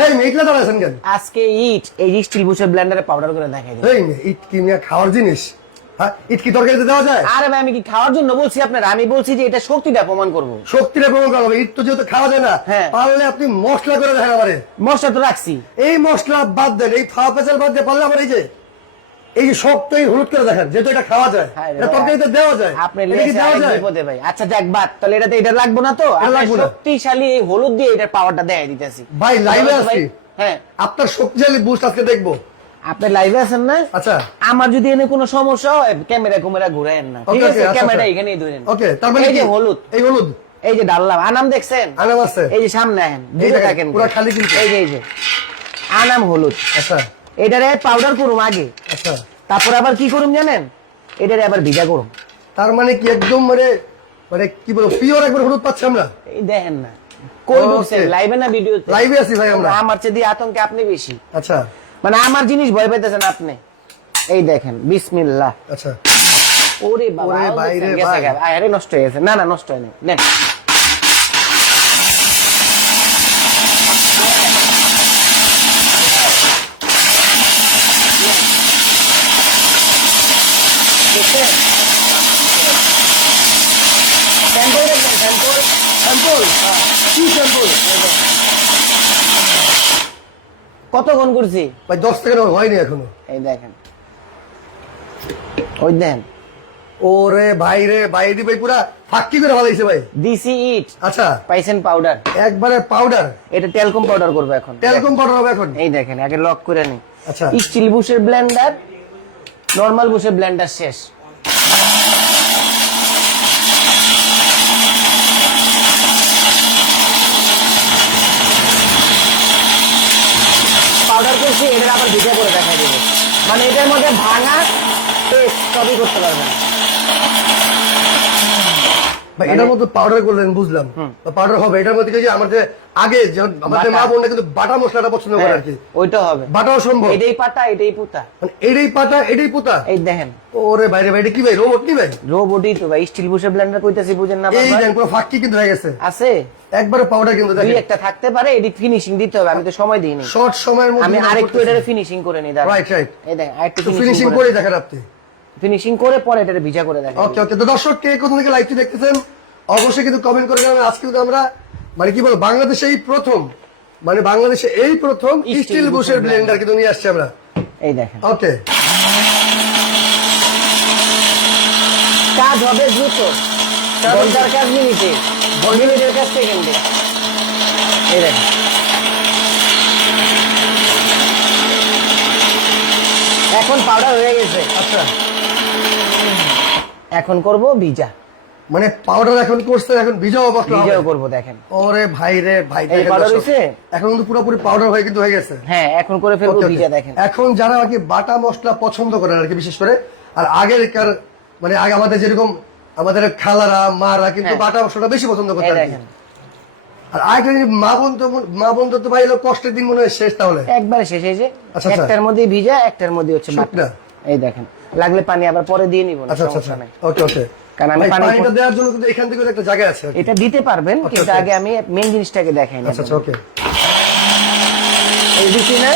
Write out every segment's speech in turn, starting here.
এই মেয়ে দাঁড়াইছেন কেন? আজকে ইট এই স্টিল বুশের ব্লেন্ডারে পাউডার করে দেখাই দিই এই ইট কি মিয়া খাওয়ার জিনিস? হ্যাঁ ইট কি তরকারিতে দেওয়া যায়? আরে ভাই আমি কি খাওয়ার জন্য বলছি আপনার? আমি বলছি যে এটা শক্তিটা প্রমাণ করব। শক্তিটা প্রমাণ করা হবে ইট তো যেহেতু খাওয়া যায় না হ্যাঁ। পারলে আপনি মশলা করে দেখা পারে মশলা তো রাখছি। এই মশলা বাদ দেন এই ফাওয়া পেঁচাল বাদ দিয়ে পারলে আমার এই যে এই যে শক্ত এই হলুদ করে দেখেন যেহেতু এটা খাওয়া যায় এটা তরকারিতে দেওয়া যায় আপনি দেওয়া যায়? বিপদে ভাই। আচ্ছা যাক বাদ তাহলে এটাতে এটা লাগবো না তো। শক্তিশালী এই হলুদ দিয়ে এটার পাওয়ারটা দেখাই দিতেছি। ভাই, আছি। হ্যাঁ। আপনার শক্তিশালী বুস্ট আজকে দেখব। আপনি লাইভে আছেন না? আচ্ছা। আমার যদি এনে কোনো সমস্যা হয় ক্যামেরা কুমেরা ঘুরায়েন না। ঠিক আছে? আচ্ছা, ক্যামেরা আচ্ছা। এখানেই ধরেন ওকে তার মানে এই যে কি? হলুদ। এই হলুদ। এই যে ডাললাম। আনাম দেখছেন? আনাম আছে। এই যে সামনে আহেন দূরে থাকেন পুরা খালি কিন্তু। এই যে এই যে। আনাম হলুদ। আচ্ছা। এটারে পাউডার করুম আগে। আচ্ছা। তারপর আবার কি করুম জানেন? এটারে আবার ভিজা করুম। তার মানে কি একদম মানে মানে কি বলব পিওর একবার হলুদ পাচ্ছি আমরা? এই দেখেন না। কই. ঢুকছেন? লাইভে না ভিডিও লাইভে আছি ভাই আমরা। আমার চেয়ে দিয়ে আতঙ্কে আপনি বেশি। আচ্ছা। মানে আমার জিনিস ভয় পাইতেছেন আপনি। এই দেখেন বিসমিল্লাহ। আচ্ছা। ওরে বাবা ওরে ভাই। গেছে। আরে নষ্ট হয়ে গেছে। না না নষ্ট হয়নি। নেন দেখছেন? স্যাম্পল দেখবেন, স্যাম্পল। স্যাম্পল কি স্যাম্পল কতক্ষণ করছি? ভাই দশ থেকে হয়নি এখনও। এই দেখেন। ওই দেন। ওরে ভাই রে ভাই দি ভাই পুরা ফাঁকি করে ভালাইছে ভাই। দিসি ইট। আচ্ছা। পাইছেন পাউডার একবারে পাউডার এটা টেলকম পাউডার করবে এখন। টেলকম পাউডার হবে এখন। এই দেখেন আগে লক করে নি। আচ্ছা। স্টিল বুশের ব্লেন্ডার নরমাল বুশের ব্লেন্ডার শেষ পাউডার করছি এটার আবার ভিজা করে দেখা দেবে মানে এটার মধ্যে ভাঙা টেস্ট সবই করতে পারবেন। এটার মধ্যে পাউডার করলেন বুঝলাম। পাউডার হবে। এটার মধ্যে কি যে আগে আমাদের মা বোনরা কিন্তু বাটা মশলাটা পছন্দ করে আর কি। ওইটা হবে। বাটাও সম্ভব। এটাই পাতা এটাই পুতা। মানে এটাই পাতা এটাই পোতা? এই দেখেন। ওরে বাইরে বাইরে কি ভাই রোবট ভাই? রোবটই তো ভাই স্টিল বুশের ব্লেন্ডার কইতাছি বুঝেন না এই? দেন পুরো ফাঁকি কিন্তু হয়ে গেছে। আছে? একবারে পাউডার কিন্তু দুই দেখেন একটা থাকতে পারে এটি ফিনিশিং দিতে হবে আমি তো সময় দিইনি। শর্ট সময়ের মধ্যে আমি আরেকটু এটারে ফিনিশিং করে নিই দাঁড়া রাইট রাইট এই দেখ আরেকটু ফিনিশিং করে দেখেন আপনি। ফিনিশিং করে পরে এটারে ভিজা করে দেখেন ওকে ওকে তো দর্শক কে কোথা থেকে লাইভটি দেখতেছেন অবশ্যই কিন্তু কমেন্ট করে জানাবেন। আজকে কিন্তু আমরা মানে কি বল বাংলাদেশে এই প্রথম মানে বাংলাদেশে এই প্রথম স্টিল বুশের বুশের ব্লেন্ডার কিন্তু নিয়ে আসছি আমরা। এই দেখেন। ওকে কাজ হবে দ্রুত। ঘণ্টার কাজ মিনিটে। মিনিটের কাজ সেকেন্ডে। এই দেখেন। এখন পাউডার হয়ে গেছে। আচ্ছা। এখন করব ভিজা মানে পাউডার এখন করছে এখন ভিজাও হবে ভিজাও করব দেখেন ওরে ভাই রে ভাই এই দেখেন দর্শক। হইছে? এখন কিন্তু পুরোপুরি পাউডার হয়ে কিন্তু হয়ে গেছে হ্যাঁ এখন করে ফেলব. ভিজা দেখেন এখন যারা আর কি বাটা মশলা পছন্দ করেন আর কি বিশেষ করে আর আগেরকার মানে আগে আমাদের যেরকম আমাদের খালারা মারা কিন্তু হ্যাঁ। বাটা মশলাটা বেশি পছন্দ করতে এই আর কি। দেখেন আর আরেকটা মা বোন তো মা বোন তো ভাই কষ্টের দিন মনে হয় শেষ তাহলে একবারে শেষ হয়েছে আচ্ছা, আচ্ছা। একটার মধ্যে ভিজা একটার মধ্যে হচ্ছে বাটা। এই দেখেন লাগলে পানি আবার পরে দিয়ে নিব না আচ্ছা আচ্ছা সমস্যা নাই। ওকে ওকে। কারণ আমি পানিটা দেওয়ার জন্য কিন্তু এখান থেকে একটা জায়গা আছে এটা দিতে পারবেন কিন্তু আগে আমি মেন জিনিসটাকে দেখাই না আচ্ছা আচ্ছা ওকে। এই দিচ্ছি না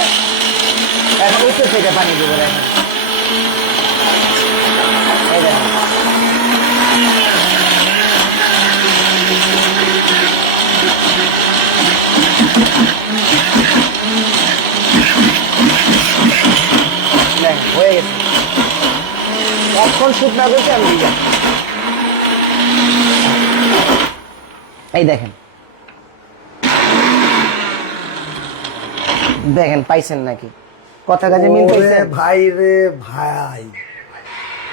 এখন পানি দেবো দেখেন এই দেখেন দেখেন, হয়ে গেছে করছি আমি এই দেখেন। দেখেন পাইছেন নাকি? কথা কাজে মিল পাইছেন? ভাই রে ভাই।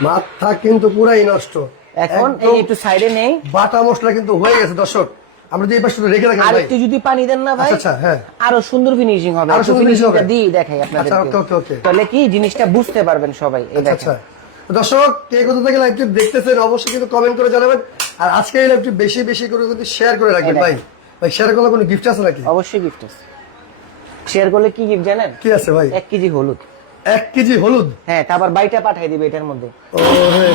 মাথা কিন্তু পুরাই নষ্ট। এখন এই একটু সাইডে নেই। বাটা মশলা কিন্তু হয়ে গেছে দর্শক। আমরা যে পাশে রেখে আর একটু যদি পানি দেন না ভাই আচ্ছা, আচ্ছা, হ্যাঁ। আরও সুন্দর ফিনিশিং হবে। আরও সুন্দর। দিই দেখাই আপনাদের আচ্ছা, okay, okay। তাহলে কি জিনিসটা বুঝতে পারবেন সবাই এই আচ্ছা দেখেন। দর্শক কে কোথা থেকে লাইভটি দেখতেছেন অবশ্যই কিন্তু কমেন্ট করে জানাবেন। আর আজকে এই লাইভটি বেশি বেশি করে কিন্তু শেয়ার করে রাখবেন ভাই। ভাই শেয়ার করলে কোনো গিফট আছে নাকি? অবশ্যই গিফট আছে। শেয়ার করলে কি গিফট জানেন? কি আছে ভাই? এক কেজি হলুদ। এক কেজি হলুদ? হ্যাঁ তারপর বাইটা পাঠাই দিবে এটার মধ্যে। ওরে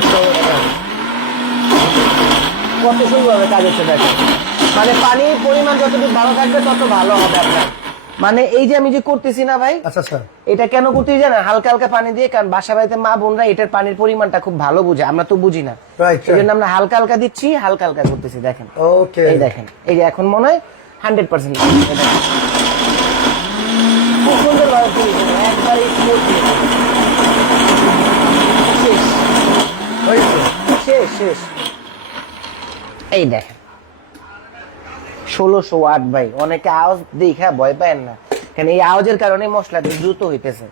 কত সুন্দর ভাবে কাজ হচ্ছে দেখেন। মানে পানির পরিমাণ যতটুকু ভালো থাকবে তত ভালো হবে আপনার। মানে এই যে আমি যে করতেছি না ভাই আচ্ছা আচ্ছা। এটা কেন করতেছি জানেন? হালকা হালকা পানি দিয়ে কারণ বাসা বাড়িতে মা বোনরা এটার পানির পরিমাণটা খুব ভালো বুঝে আমরা তো বুঝি না। এই জন্য আমরা হালকা হালকা দিচ্ছি হালকা হালকা করতেছি দেখেন। ওকে এই দেখেন এই যে এখন মনে হয় হান্ড্রেড পার্সেন্ট শেষ শেষ। এই দেখেন। ষোলোশো ওয়াট ভাই। অনেকে আওয়াজ দেখা ভয় পায় না। কেন এই আওয়াজের কারণে মশলাটা দ্রুত হইতেছে।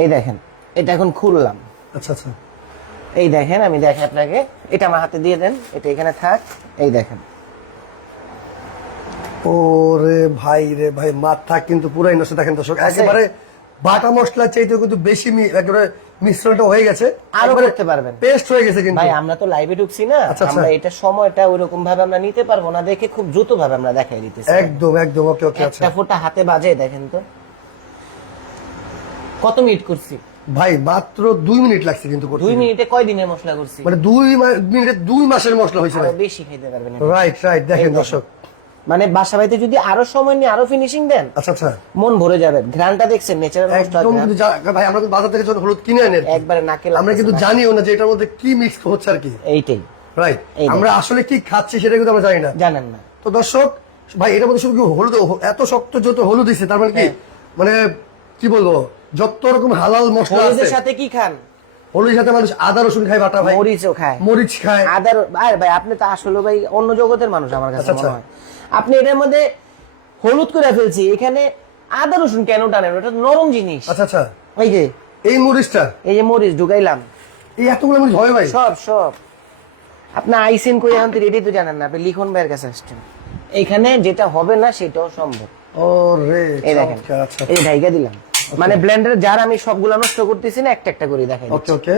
এই দেখেন এটা এখন খুললাম। আচ্ছা আচ্ছা। এই দেখেন আমি দেখে আপনাকে এটা আমার হাতে দিয়ে দেন এটা এখানে থাক এই দেখেন। ও রে ভাই রে ভাই মাথা কিন্তু পুরাই নষ্ট। দেখেন দর্শক একেবারে বাটা মশলা চাইতে কিন্তু বেশি একেবারে মিশ্রণটা হয়ে গেছে। আরও করতে পারবেন। পেস্ট হয়ে গেছে কিন্তু। ভাই আমরা তো লাইভে ঢুকছি না। আচ্ছা, আচ্ছা। আমরা এটা সময়টা ওইরকম ভাবে আমরা নিতে পারব না দেখে খুব দ্রুত ভাবে আমরা দেখাই দিতেছি। একদম একদম ওকে ওকে আচ্ছা। একটা ফোঁটা হাতে বাজে দেখেন তো। কত মিনিট করছি? ভাই মাত্র দুই মিনিট লাগছে কিন্তু দুই মিনিটে কয় দিনের মশলা করছি? মানে দুই মিনিটে দুই মাসের মশলা হয়েছে ভাই। বেশি খেতে পারবেন রাইট রাইট দেখেন। দর্শক। মানে বাসা বাড়িতে যদি আরও সময় নিয়ে আরও ফিনিশিং দেন আচ্ছা আচ্ছা। মন ভরে যাবে। ঘ্রানটা দেখছেন একদম ভাই আমরা কিন্তু বাজার থেকে যখন হলুদ কিনে আনি একবারে নাকে আমরা কিন্তু জানিও না যে এটার মধ্যে কি মিক্স হচ্ছে আর কি। এইটাই। রাইট আমরা আসলে কি খাচ্ছি সেটা কিন্তু আমরা জানি না। জানেন না। তো দর্শক ভাই এটার মধ্যে শুধু কি হলুদ এত শক্ত যত হলুদ দিচ্ছে তার মানে কি? হ্যাঁ। মানে কি বলব? যত রকম হালাল মশলা আছে। সাথে কি খান? হলুদের সাথে মানুষ আদা রসুন খায় বাটা ভাই মরিচও খায়। মরিচ খায়। আদার আরে ভাই আপনি তো আসলে ভাই অন্য জগতের মানুষ আমার কাছে আচ্ছা, মনে আচ্ছা। হয়। আপনি এটার মধ্যে হলুদ করে ফেলছি এখানে আদা রসুন কেন টানেন? ওটা নরম জিনিস। আচ্ছা আচ্ছা। এই যে। এই মরিচটা? এই যে মরিচ ঢুকাইলাম। এই এতগুলো মরিচ হয় ভাই? সব সব। আপনি আইসেন কই এখন রেডি তো জানেন না আপনি লিখন ভাইয়ের কাছে আসছেন। এখানে যেটা হবে না সেটাও সম্ভব। ও রে এই দেখেন আচ্ছা। এই ঢাইকা দিলাম। মানে ব্লেন্ডার যার আমি সবগুলো নষ্ট করতেছি না একটা একটা করে দেখাই ওকে ওকে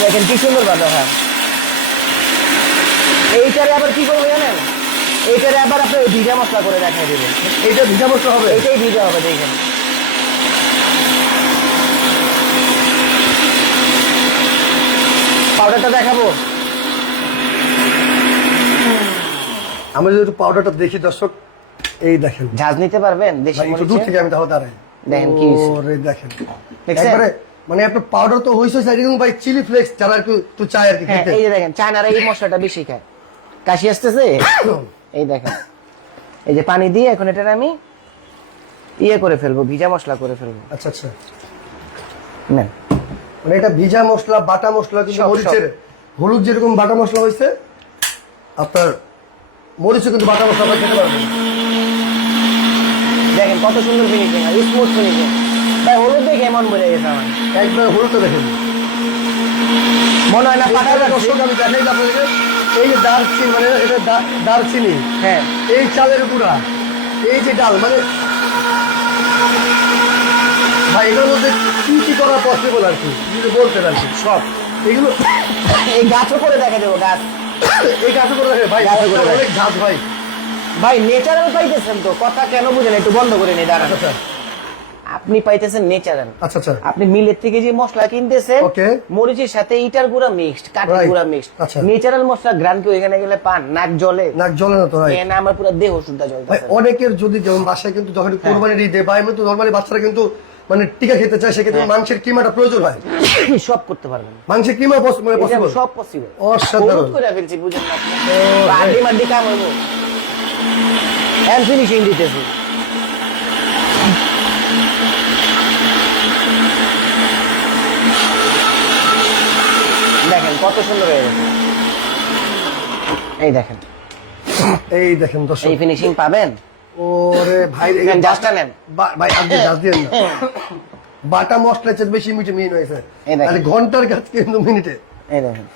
দেখেন। কি সুন্দর ভালো হয়। এইটারে আবার কি করব জানেন? এইটারে আবার আপনি ভিজা মশলা করে দেখাই দেবেন এইটা ভিজা মশলা হবে? এইটাই ভিজা হবে দেখেন। পাউডারটা দেখাবো? আমরা যদি পাউডারটা দেখি দর্শক। এই দেখেন। ঝাঁজ নিতে পারবেন দেশি দূর থেকে আমি দাঁড়াই দেখেন কি ওরে দেখেন। একবারে মানে আপনার পাউডার তো এটা কিন্তু ভাই চিলি ফ্লেক্স যারা একটু একটু চায় আর কি হ্যাঁ খেতে। এই দেখেন চায়নারা এই মশলাটা বেশি খায়। কাশি আসতেছে? এই দেখেন। এই যে পানি দিয়ে এখন এটার আমি ইয়ে করে ফেলব ভিজা মশলা করে ফেলব। আচ্ছা আচ্ছা। নেন। মানে এটা ভিজা মশলা বাটা মশলা কিন্তু মরিচের হলুদ যেরকম বাটা মশলা হয়েছে আপনার মরিচও কিন্তু বাটা মশলা খেতে পারবেন দেখেন কত সুন্দর ফিনিশিং আর স্মুথ ফিনিশিং ভাই হলুদ দেখে এমন বোঝা গেছে আমার? একবার হলুদটা দেখেন। মনে হয় না রাখছি। দর্শক আমি দেখাই আপনাদেরকে। এই যে দারচিনি মানে এটা দারচিনি হ্যাঁ। এই চালের গুঁড়া এই যে ডাল মানে ভাই এগুলোর মধ্যে কি কি করা পসিবল আর কি? যদি বলতেন আর কি সব। এগুলো এই গাছও করে দেখা দেবো গাছ। এই কাজও করে দেখে ভাই গাছও করে অনেক ঝাঁজ ভাই। ভাই পাইতেছেন তো। কথা কেন বুঝেন একটু বন্ধ করে নেই দাঁড়ান। আচ্ছা আপনি পাইতেছেন আচ্ছা আচ্ছা। আপনি মিলের থেকে যে মশলা কিনতেছেন. মরিচের সাথে ইটার গুঁড়া মিক্সড কাঠের গুঁড়া মিক্সড আচ্ছা। মশলা গ্রান গেলে পান নাক জলে নাক জলে না তো এখানে আমার পুরো দেহ শুদ্ধ ভাই অনেকের যদি যেমন বাসায় কিন্তু যখন কোরবানির ঈদে বা এমনি তো নর্মালি বাচ্চারা কিন্তু মানে টিকা খেতে চায় সেক্ষেত্রে হ্যাঁ। মাংসের কিমাটা প্রয়োজন হয়। সব করতে পারবেন। মাংসের কিমা পস- মানে পসিবল সব পসিবল অসাধারণ। করে ফেলছি বুঝেন না। ও, কাম হইব এন্ড ফিনিশিং দিতেছি দেখেন কত সুন্দর হয়ে গেছে। এই দেখেন। এই দেখেন দর্শক। এই ফিনিশিং পাবেন? ওরে ভাই এই জাস্টটা নেন। ভাই আপনি জাস্ট দিয়েন না। বাটা মশলা চেয়ে বেশি মিটে মিন হয়েছে। ঘণ্টার কাজ কিন্তু মিনিটে। এই দেখেন।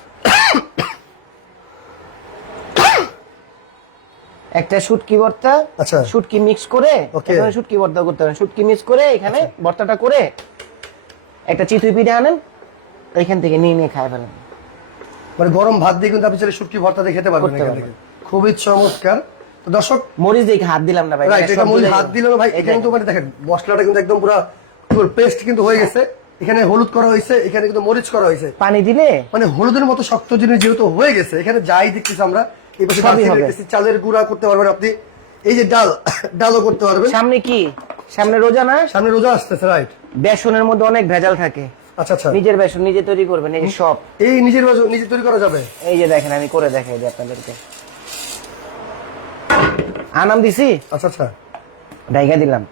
একটা শুটকি ভর্তা আচ্ছা। শুটকি মিক্স করে এখানে শুটকি ভর্তা করতে হবে। শুটকি মিক্স করে এখানে ভর্তাটা করে একটা চিতুই পিঠে আনেন এখান থেকে নিয়ে নিয়ে খায় ফেলেন। মানে গরম ভাত দিয়ে কিন্তু আপনি চাইলে শুটকি ভর্তা দিয়ে খেতে পারবেন এখান থেকে। খুবই চমৎকার। তো দর্শক মরিচ দেখে হাত দিলাম না ভাই এটা এটা ভুলে হাত গেলাম। দিল না ভাই এখানে কিন্তু মানে দেখেন মশলাটা কিন্তু একদম পুরো পেস্ট কিন্তু হয়ে গেছে। এখানে হলুদ করা হয়েছে এখানে কিন্তু মরিচ করা হয়েছে। পানি দিলে? মানে হলুদের মতো শক্ত জিনিস যেহেতু হয়ে গেছে এখানে যাই দেখতেছি আমরা চালের গুঁড়া করতে পারবেন আপনি। এই যে ডাল ডালও করতে পারবেন। সামনে কি? সামনে রোজা না? সামনে রোজা আসতেছে রাইট বেসনের মধ্যে অনেক ভেজাল থাকে। আচ্ছা আচ্ছা। নিজের বেসন নিজে তৈরি করবেন এই সব। এই নিজের বাজু নিজে তৈরি করা যাবে? এই যে দেখেন আমি করে দেখাই দিই আপনাদেরকে। আনাম দিছি? আচ্ছা আচ্ছা। ডাইগা দিলাম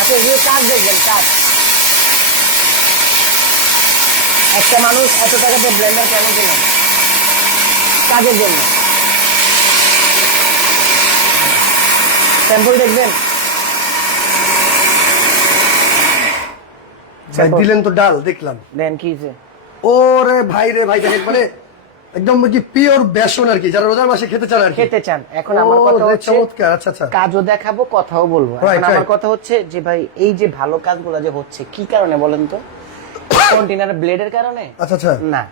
আচ্ছা এগুলো কাজ দেখবেন কাজ একটা মানুষ এত টাকা দিয়ে ব্লেন্ডার কেন কিনে? কাজের জন্য। স্যাম্পল দেখবেন? দিলেন তো ডাল দেখলাম। দেন কি? ওরে ভাই রে ভাই দেখেন মানে একদম কি পিওর বেসন আর কি যারা রোজার মাসে খেতে চান আর কি। খেতে চান। এখন আমার কথা হচ্ছে চমৎকার আচ্ছা আচ্ছা। কাজও দেখাবো কথাও বলব। এখন আমার কথা হচ্ছে যে ভাই এই যে ভালো কাজগুলো যে হচ্ছে কি কারণে বলেন তো? কন্টেনার ব্লেডের কারণে? আচ্ছা আচ্ছা। না।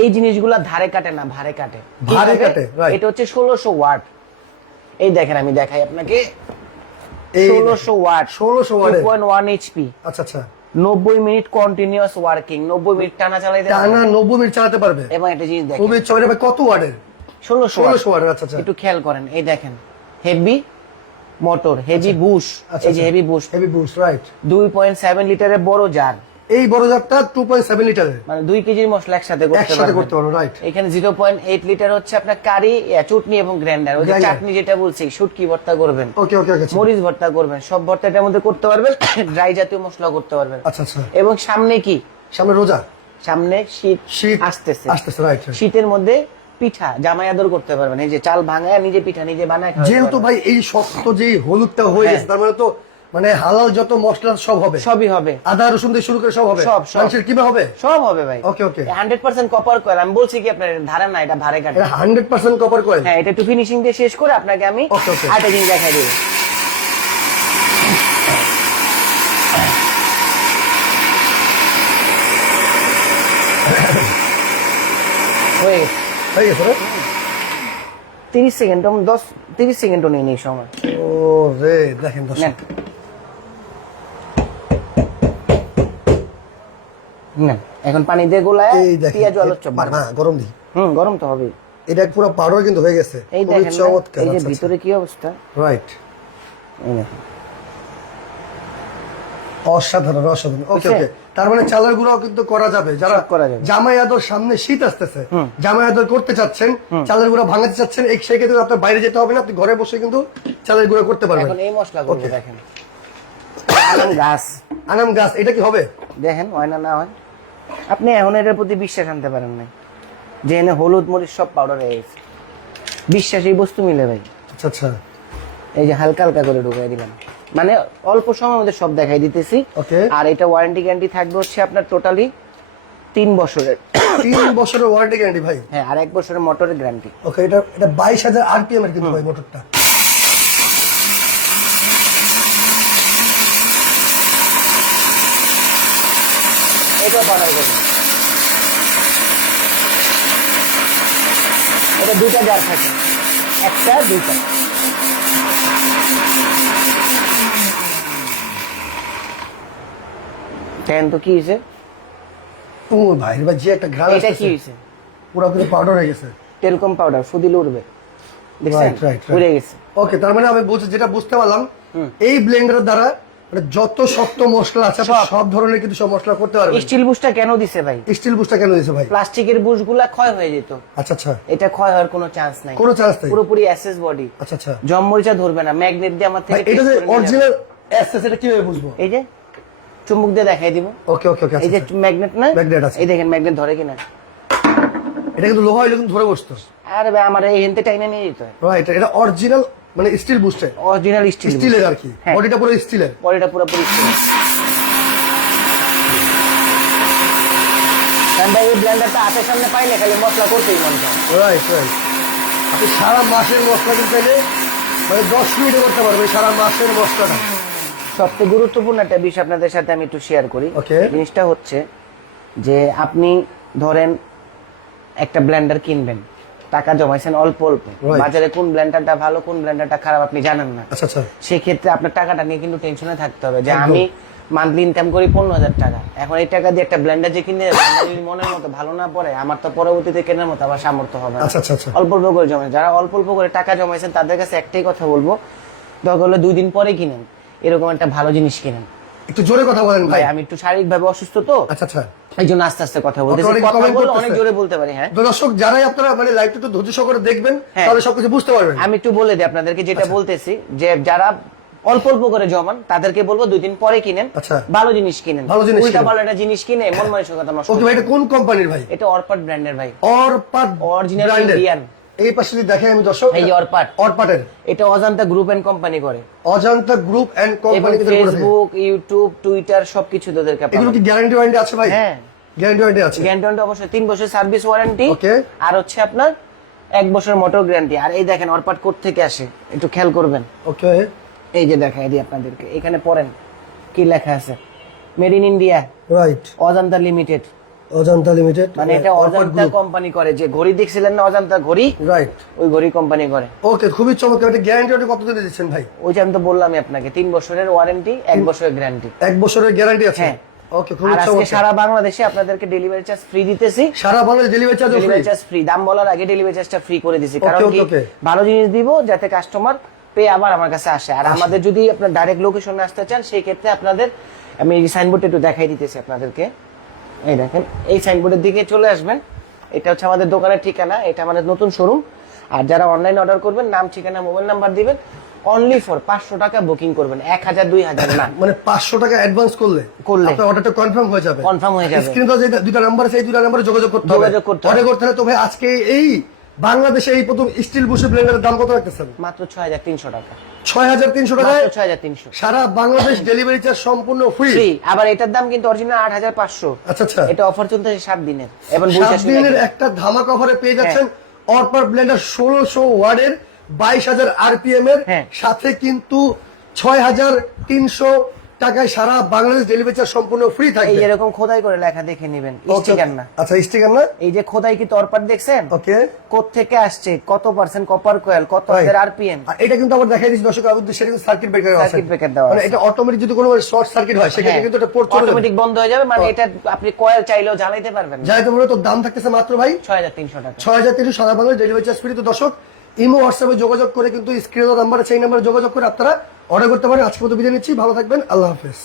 এই জিনিসগুলা ধারে কাটে না ভারে কাটে। ভারে কাটে, এটা হচ্ছে ষোলোশো ওয়াট। এই দেখেন আমি দেখাই আপনাকে। ষোলোশো ওয়াট 1600 watt এর। পয়েন্ট ওয়ান এইচপি আচ্ছা আচ্ছা। নব্বই মিনিট কন্টিনিউয়াস ওয়ার্কিং নব্বই মিনিট টানা চালাইতে টানা নব্বই মিনিট চালাতে পারবে। এবং একটা জিনিস দেখেন। খুবই ভাই কত ওয়ার্ডের ষোলোশো ষোলোশো ওয়ার্ডের আচ্ছা আচ্ছা। একটু খেয়াল করেন এই দেখেন। হেভি মোটর হেভি বুশ আচ্ছা এই যে heavy bush heavy boost right দুই পয়েন্ট সেভেন লিটারের বড় জার। এই বড় জারটা টু পয়েন্ট সেভেন লিটারের মানে দুই কেজির মশলা একসাথে করতে একসাথে করতে পারব রাইট এখানে জিরো পয়েন্ট এইট লিটার হচ্ছে আপনার কারি চুটনি এবং গ্রাইন্ডার ওই যে চাটনি যেটা বলছি শুটকি ভর্তা করবেন। ওকে ওকে ওকে মরিচ ভর্তা করবেন। সব ভর্তা এটার মধ্যে করতে পারবেন। ড্রাই জাতীয় মশলা করতে পারবেন। আচ্ছা আচ্ছা। এবং সামনে কি? সামনে রোজা। সামনে শীত শীত আসতেছে। আসতেছে রাইট শীতের মধ্যে পিঠা জামাই আদর করতে পারবেন। এই যে চাল ভাঙায় নিজে পিঠা নিজে বানায় যেহেতু ভাই এই শক্ত যে হলুদটা হয়ে হ্যাঁ। গেছে তার মানে তো মানে হালাল যত মশলা সব হবে সবই হবে আদা রসুন দিয়ে শুরু করে সব হবে সব। মাংসের কিবা হবে সব হবে ভাই okay. Hundred percent copper coil আমি বলছি কি আপনার ধারে না এটা ভারে কাটে এটা হান্ড্রেড পার্সেন্ট কপার কয়েল হ্যাঁ এটা একটু ফিনিশিং দিয়ে শেষ করে আপনাকে আমি. আরেকটা জিনিস দেখাই দেবো হয়ে গেছে। হয়ে গেছে রে? তিরিশ সেকেন্ড দশ তিরিশ সেকেন্ডও নেই নেই সময় ও রে দেখেন দর্শক এখন পানি দিয়ে গোলায় পেঁয়াজ আলুর চপ। হ্যাঁ গরম দিই হুম গরম তো হবে এটা পুরো পাউডার কিন্তু হয়ে গেছে। এই দেখেন চমৎকার এই যে আচ্ছা, ভিতরে কি অবস্থা? রাইট অসাধারণ অসাধারণ। ওকে ওকে তার মানে চালের গুঁড়াও কিন্তু করা যাবে। যারা জামাই আদর সামনে শীত আসতেছে জামাই আদর করতে চাচ্ছেন চালের গুঁড়া ভাঙাতে চাচ্ছেন এই সেক্ষেত্রে আপনার বাইরে যেতে হবে না আপনি ঘরে বসে কিন্তু চালের গুঁড়া করতে পারবেন। এখন এই মশলা দেখেন। আলম গাছ। আনাম গাছ এটা কি হবে? দেখেন হয় না না হয়। আপনি এখন এটার প্রতি বিশ্বাস আনতে পারেন না যে এনে হলুদ মরিচ সব পাউডার হয়ে গেছে বিশ্বাস এই বস্তু মিলে ভাই। আচ্ছা আচ্ছা। এই যে হালকা হালকা করে ঢুকাই দিলাম। মানে অল্প সময়ের মধ্যে সব দেখাই দিতেছি. আর এটা ওয়ারেন্টি গ্যারান্টি থাকবে হচ্ছে আপনার টোটালি তিন বছরের। তিন বছরের ওয়ারেন্টি গ্যারান্টি ভাই। হ্যাঁ আর এক বছরের মোটরের গ্যারান্টি ওকে এটা এটা বাইশ হাজার আরপিএম এর কিন্তু ভাই মোটরটা এটা করবেন এটা দুইটা জার থাকে। একটা দুইটা। দেন তো কি হয়েছে? ও ভাই ভাই যে একটা ঘ্রাণ এটা কি হয়েছে? পুরো কিন্তু পাউডার হয়ে গেছে। টেলকম পাউডার ফুদিলে উঠবে দেখছেন. উড়ে গেছে। ওকে তার মানে আমি বুঝছি যেটা বুঝতে পারলাম এই ব্লেন্ডারের দ্বারা যত শক্ত মশলা আছে সব। ধরনের কিন্তু সব মশলা করতে পারবেন। স্টিল বুশটা কেন দিছে ভাই? স্টিল বুস্টটা কেন দিছে ভাই? প্লাস্টিকের বুশগুলা ক্ষয় হয়ে যেত। আচ্ছা আচ্ছা। এটা ক্ষয় হওয়ার কোনো চান্স নাই। কোনো চান্স নেই। পুরোপুরি অ্যাসেস বডি আচ্ছা আচ্ছা। জম্মরিচা ধরবে না ম্যাগনেট দিয়ে আমার থেকে এটা যে অরিজিনাল অ্যাসেস এটা কীভাবে বুঝব? এই যে চুম্বক দিয়ে দেখাই দিব। ওকে ওকে ওকে এই যে ম্যাগনেট না আচ্ছা, Magnet আছে। এই দেখেন ম্যাগনেট ধরে কিনা। এটা কিন্তু লোহা হইলে কিন্তু ধরে বসতো। আরে ভাই আমার এই হেনতে টাইনে নিয়ে যেতে হয়। রাইট এটা অরিজিনাল মানে স্টিল বুস্টের অরিজিনাল স্টিল স্টিলের আর কি। হ্যাঁ। বডিটা পুরো স্টিলের বডিটা পুরোপুরি স্টিল কারণ ভাই এই ব্লেন্ডারটা হাতের সামনে পাইলে খালি মশলা করতেই মন চায়। রাইট রাইট আপনি সারা মাসের মশলা দিতে চাইলে মানে দশ মিনিটে করতে পারবে সারা মাসের মশলাটা। সবচেয়ে গুরুত্বপূর্ণ একটা বিষয় আপনাদের সাথে আমি একটু শেয়ার করি. জিনিসটা হচ্ছে যে আপনি ধরেন একটা ব্লেন্ডার কিনবেন। টাকা জমাইছেন অল্প অল্প। বাজারে কোন ব্ল্যান্ডারটা ভালো কোন ব্ল্যান্ডারটা খারাপ আপনি জানেন না। আচ্ছা আচ্ছা। সেক্ষেত্রে আপনার টাকাটা নিয়ে কিন্তু টেনশনে থাকতে হবে যে আমি মান্থলি ইনকাম করি পনেরো হাজার টাকা। এখন এই টাকা দিয়ে একটা ব্ল্যান্ডার যে কিনে মনের মতো ভালো না পড়ে আমার তো পরবর্তীতে কেনার মতো আবার সামর্থ্য হবে না। আচ্ছা অল্প অল্প করে জমা যারা অল্প অল্প করে টাকা জমাইছেন তাদের কাছে একটাই কথা বলব দরকার হলে দুই দিন পরে কিনেন। এরকম একটা ভালো জিনিস কিনেন। একটু জোরে কথা বলেন ভাই আমি একটু শারীরিক ভাবে অসুস্থ তো। আচ্ছা আচ্ছা। এই জন্য আস্তে আস্তে কথা বলতেছি। অনেক কথা বললে অনেক জোরে বলতে পারি হ্যাঁ। দর্শক যারাই আপনারা মানে লাইভটা একটু ধৈর্য সহকারে দেখবেন হ্যাঁ। তাহলে সবকিছু বুঝতে পারবেন। আমি একটু বলে দিই আপনাদেরকে যেটা বলতেছি যে যারা অল্প অল্প করে জমান তাদেরকে বলব দুই দিন পরে কিনেন আচ্ছা। ভালো জিনিস কিনেন। ভালো জিনিস উল্টা। পাল্টা জিনিস কিনে মন মানসিকতা নষ্ট ওকে ভাই এটা কোন কোম্পানির ভাই? এটা অরপাট ব্র্যান্ডের ভাই। Orpat Original branded। এই পাশে যদি দেখে আমি দর্শক এই যে অরপাট। অরপাটের। এটা অজান্তা গ্রুপ এন্ড কোম্পানি করে। Ajanta group and company Facebook YouTube Twitter সবকিছু তাদেরকে এগুলো কি গ্যারান্টি ওয়ারেন্টি আছে ভাই? হ্যাঁ। গ্যারান্টি ওয়ারেন্টি আছে? গ্যারান্টি ওয়ারেন্টি অবশ্যই। তিন বছর সার্ভিস ওয়ারেন্টি ওকে আর হচ্ছে আপনার এক বছর মোটর গ্যারান্টি আর এই দেখেন অরপাট কোথ থেকে আসে? একটু খেয়াল করবেন। ওকে এই যে দেখাই দিই আপনাদেরকে। এখানে পড়েন। কি লেখা আছে? Made in India right Ajanta limited Ajanta limited মানে এটা অজান্তা কোম্পানি করে যে ঘড়ি দেখছিলেন না অজান্তা ঘড়ি? রাইট ওই ঘড়ি কোম্পানি করে। ওকে খুবই চমৎকার এটা গ্যারান্টি কত দিনে দিচ্ছেন ভাই? ওই যে আমি তো বললামই আপনাকে তিন বছরের ওয়ারেন্টি এক বছরের গ্যারান্টি এক বছরের গ্যারান্টি আছে? হ্যাঁ। ওকে খুবই আর আজকে চমৎকার। সারা বাংলাদেশে আপনাদেরকে ডেলিভারি চার্জ ফ্রি দিতেছি। সারা Bangladesh delivery charge free charge free দাম বলার আগে ডেলিভারি চার্জটা ফ্রি করে দিছি। কারণ কি. ভালো জিনিস দিব যাতে কাস্টমার পেয়ে আবার আমার কাছে আসে। আর আমাদের যদি আপনার ডাইরেক্ট লোকেশনে আসতে চান সেই ক্ষেত্রে আপনাদের আমি সাইনবোর্ডটা একটু দেখাই দিতেছি আপনাদেরকে। এই দেখেন এই সাইনবোর্ডের দিকে চলে আসবেন এটা হচ্ছে আমাদের দোকানের ঠিকানা এটা আমাদের নতুন শোরুম আর যারা অনলাইন অর্ডার করবেন নাম ঠিকানা মোবাইল নাম্বার দিবেন অনলি ফর পাঁচশো টাকা বুকিং করবেন এক হাজার দুই হাজার না মানে পাঁচশো টাকা অ্যাডভান্স করলে করলে। আপনার অর্ডারটা কনফার্ম হয়ে যাবে কনফার্ম হয়ে যাবে। স্ক্রিনে দুইটা নাম্বার আছে এই দুটো নাম্বারে যোগাযোগ করতে হবে যোগাযোগ করতে হবে। অর্ডার করতে হলে তো ভাই আজকে এই বাংলাদেশে এই প্রথম স্টিল বুশে ব্লেন্ডারের দাম কত রাখতেছেন? মাত্র ছয় হাজার তিনশো টাকা। ছয় হাজার তিনশো মাত্র ছয় হাজার তিনশো। সারা বাংলাদেশ ডেলিভারি চার্জ সম্পূর্ণ ফ্রি আবার এটার দাম কিন্তু অরিজিনাল আট হাজার পাঁচশো। আচ্ছা আচ্ছা। এটা অফার চলতেছে সাত দিনের। এবং সাত দিনের একটা ধামাক অফারে পেয়ে যাচ্ছেন অরপার ব্লেন্ডার ষোলোশো ওয়ার্ডের বাইশ হাজার আরপিএম এর হ্যাঁ। সাথে কিন্তু ছয় হাজার তিনশো টাকায় সারা বাংলাদেশ ডেলিভারি চার্জ সম্পূর্ণ ফ্রি এই থাকবে এরকম খোদাই করে লেখা দেখে নেবেন স্টিকার না। আচ্ছা স্টিকার না? এই যে খোদাই কি তরপাট দেখছেন? ওকে কোথ থেকে আসছে? কত পার্সেন্ট কপার কয়েল কত. হাজার আরপিএম এটা কিন্তু আবার দেখাই দিচ্ছি দর্শক আবুদ্দি সেটা কিন্তু সার্কিট ব্রেকার আছে Circuit breaker দেওয়া মানে এটা অটোমেটিক যদি কোনো শর্ট সার্কিট হয় সেক্ষেত্রে কিন্তু এটা পোর্ট অটোমেটিক বন্ধ হয়ে যাবে মানে এটা আপনি কয়েল চাইলেও জ্বালাইতে পারবেন যাই তো বলে তো দাম থাকতেছে মাত্র ভাই? ছয় হাজার তিনশো টাকা। ছয় হাজার তিনশো সারা বাংলাদেশ ডেলিভারি চার্জ ফ্রি তো দর্শক ইমো হোয়াটসঅ্যাপে যোগাযোগ করে কিন্তু স্ক্রিনের নাম্বারে সেই নাম্বারে যোগাযোগ করে আপনারা অর্ডার করতে পারেন। আজকে মতো বিদায় নিচ্ছি। ভালো থাকবেন। আল্লাহ হাফেজ।